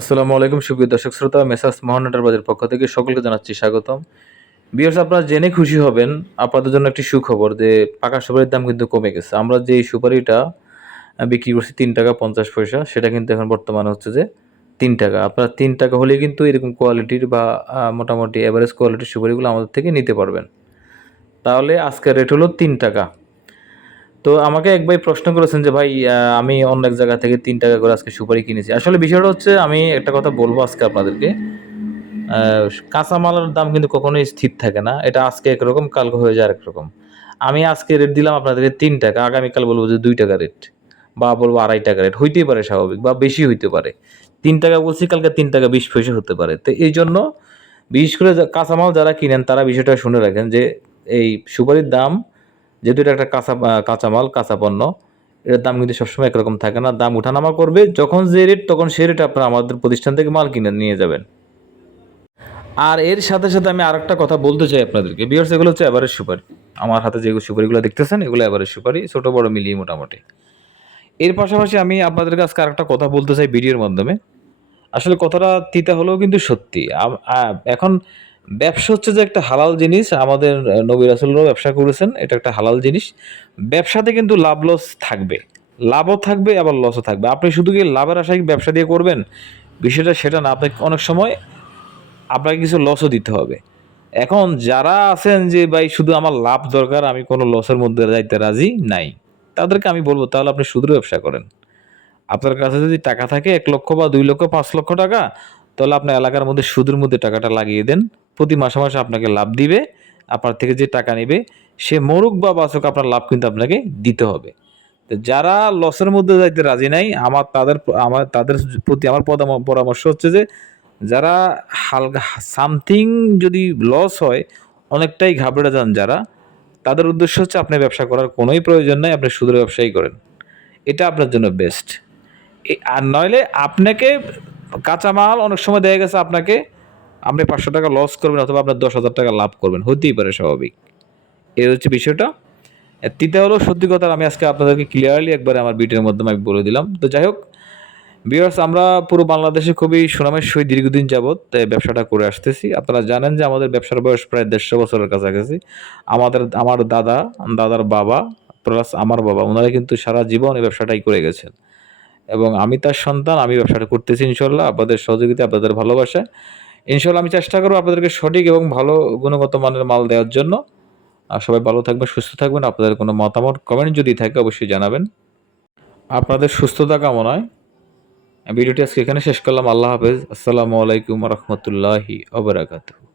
আসসালামু আলাইকুম, সুপ্রিয় দর্শক শ্রোতা মেসাস মহানাটার বাজার পক্ষ থেকে সকলকে জানাচ্ছি স্বাগতম। বিয়ার্স, আপনারা জেনে খুশি হবেন, আপনাদের জন্য একটি সুখবর যে পাকা সুপারির দাম কিন্তু কমে গেছে। আমরা যে সুপারিটা বিক্রি করছি তিন টাকা পঞ্চাশ পয়সা, সেটা কিন্তু এখন বর্তমানে হচ্ছে যে তিন টাকা। আপনারা তিন টাকা হলে কিন্তু এরকম কোয়ালিটির বা মোটামুটি এভারেজ কোয়ালিটির সুপারিগুলো আমাদের থেকে নিতে পারবেন। তাহলে আজকের রেট হলো তিন টাকা। তো আমাকে এক ভাই প্রশ্ন করেছেন যে, ভাই আমি অন্য এক জায়গা থেকে তিন টাকা করে আজকে সুপারি কিনেছি। আসলে বিষয়টা হচ্ছে, আমি একটা কথা বলব আজকে আপনাদেরকে। কাঁচামালের দাম কিন্তু কখনোই স্থির থাকে না। এটা আজকে একরকম, কালকে হয়ে যায় আরেক রকম আমি আজকে রেট দিলাম আপনাদেরকে তিন টাকা, আগামীকাল বলব যে দুই টাকা রেট বা বলব আড়াই টাকা রেট হইতেই পারে স্বাভাবিক বা বেশি হইতে পারে। তিন টাকা বলছি, কালকে তিন টাকা বিশ পয়সা হতে পারে। তো এই জন্য বিশেষ করে কাঁচামাল যারা কিনেন, তারা বিষয়টা শুনে রাখেন যে, এই সুপারির দাম যেহেতু এটা একটা কাঁচা কাঁচামাল, কাঁচা পণ্য, এটার দাম কিন্তু সবসময় একরকম থাকে না। দাম উঠানামা করবে, যখন যে রেট তখন সে রেট আপনারা আমাদের প্রতিষ্ঠান থেকে মাল কিনে নিয়ে যাবেন। আর এর সাথে সাথে আমি আরেকটা কথা বলতে চাই আপনাদেরকে। বিয়ার্স এগুলো হচ্ছে এভারেজ সুপারি। আমার হাতে যেগুলো সুপারিগুলো দেখতেছেন, এগুলো এভারেজ সুপারি, ছোটো, বড়, মিলিয়ে মোটামুটি। এর পাশাপাশি আমি আপনাদের কাছে আরেকটা কথা বলতে চাই ভিডিওর মাধ্যমে। আসলে কথাটা তিতা হলেও কিন্তু সত্যি। এখন ব্যবসা হচ্ছে যে একটা হালাল জিনিস, আমাদের নবী রাসুলরাও ব্যবসা করেছেন, এটা একটা হালাল জিনিস। ব্যবসাতে কিন্তু লাভ লস থাকবে। লাভও থাকবে, আবার লসও থাকবে। আপনি শুধু কি লাভের আশায় ব্যবসা দিয়ে করবেন? বিষয়টা সেটা না, আপনাকে অনেক সময় আপনাকে কিছু লসও দিতে হবে। এখন যারা আছেন যে, ভাই, শুধু আমার লাভ দরকার, আমি কোনো লসের মধ্যে যাইতে রাজি নাই। তাদেরকে আমি বলব, তাহলে আপনি শুধু ব্যবসা করেন। আপনার কাছে যদি টাকা থাকে, এক লক্ষ বা দুই লক্ষ, পাঁচ লক্ষ টাকা, তাহলে আপনার এলাকার মধ্যে সুদের মধ্যে টাকাটা লাগিয়ে দেন। প্রতি মাসে মাসে আপনাকে লাভ দিবে, আপনার থেকে যে টাকা নেবে, সে মরুক বা বাসুক আপনার লাভ কিন্তু আপনাকে দিতে হবে। তো যারা লসের মধ্যে যাইতে রাজি নাই, আমার তাদের আমার তাদের প্রতি আমার পরামর্শ হচ্ছে যে, যারা হালকা সামথিং যদি লস হয়, অনেকটাই ঘাবড়ে যান যারা, তাদের উদ্দেশ্য হচ্ছে আপনি ব্যবসা করার কোনোই প্রয়োজন নাই, আপনি সুদের ব্যবসায়ী করেন। এটা আপনার জন্য বেস্ট আর নইলে আপনাকে কাঁচামাল অনেক সময় দেখা গেছে আপনাকে আপনি পাঁচশো টাকা লস করবেন অথবা আপনার দশ হাজার টাকা লাভ করবেন, হতেই পারে স্বাভাবিক। এই হচ্ছে বিষয়টা। তৃতীয় হলো, সত্যি কথা আমি আজকে আপনাদেরকে ক্লিয়ারলি একবারে আমার ভিডিওর মাধ্যমে আমি বলে দিলাম। তো যাই হোক বিয়ার্স আমরা পুরো বাংলাদেশে খুবই সুনামের সহিত দীর্ঘদিন যাবৎ ব্যবসাটা করে আসতেছি। আপনারা জানেন যে আমাদের ব্যবসার বয়স প্রায় দেড়শো বছরের কাছাকাছি। আমাদের, আমার দাদা, দাদার বাবা প্লাস আমার বাবা, ওনারা কিন্তু সারা জীবন এই ব্যবসাটাই করে গেছেন। এবং আমি তার সন্তান, আমি ব্যবসাটা করতেছি ইনশাল্লাহ আপনাদের সহযোগিতা আপনাদের ভালোবাসা ইনশাল্লাহ আমি চেষ্টা করব আপনাদেরকে সঠিক এবং ভালো গুণগত মানের মাল দেওয়ার জন্য। আর সবাই ভালো থাকবেন, সুস্থ থাকবেন। আপনাদের কোনো মতামত কমেন্ট যদি থাকে অবশ্যই জানাবেন। আপনাদের সুস্থতা কামনায় ভিডিওটি আজকে এখানে শেষ করলাম। আল্লাহ হাফেজ। আসসালামু আলাইকুম রহমতুল্লাহি অবরাকাতুহ